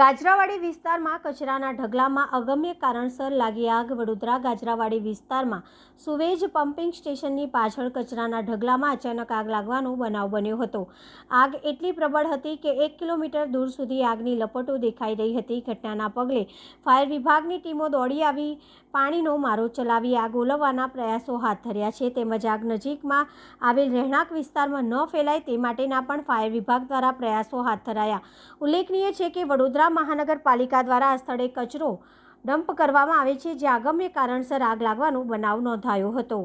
ગાજરાવાડી વિસ્તારમાં કચરાના ઢગલામાં અગમ્ય કારણસર લાગી આગ. વડોદરા ગાજરાવાડી વિસ્તારમાં સુવેજ પમ્પિંગ સ્ટેશનની પાછળ કચરાના ઢગલામાં અચાનક આગ લાગવાનો બનાવ બન્યો હતો. આગ એટલી પ્રબળ હતી કે એક કિલોમીટર દૂર સુધી આગની લપટો દેખાઈ રહી હતી. ઘટનાના પગલે ફાયર વિભાગની ટીમો દોડી આવી, પાણીનો મારો ચલાવી આગ ઓલવવાના પ્રયાસો હાથ ધર્યા છે. તેમજ આગ નજીકમાં આવેલ રહેણાંક વિસ્તારમાં ન ફેલાય તે માટેના પણ ફાયર વિભાગ દ્વારા પ્રયાસો હાથ ધરાયા. ઉલ્લેખનીય છે કે વડોદરા મહાનગરપાલિકા દ્વારા આ સ્થળે કચરો ડમ્પ કરવામાં આવે છે, જે આગમ્ય કારણસર આગ લાગવાનો બનાવ નોંધાયો હતો.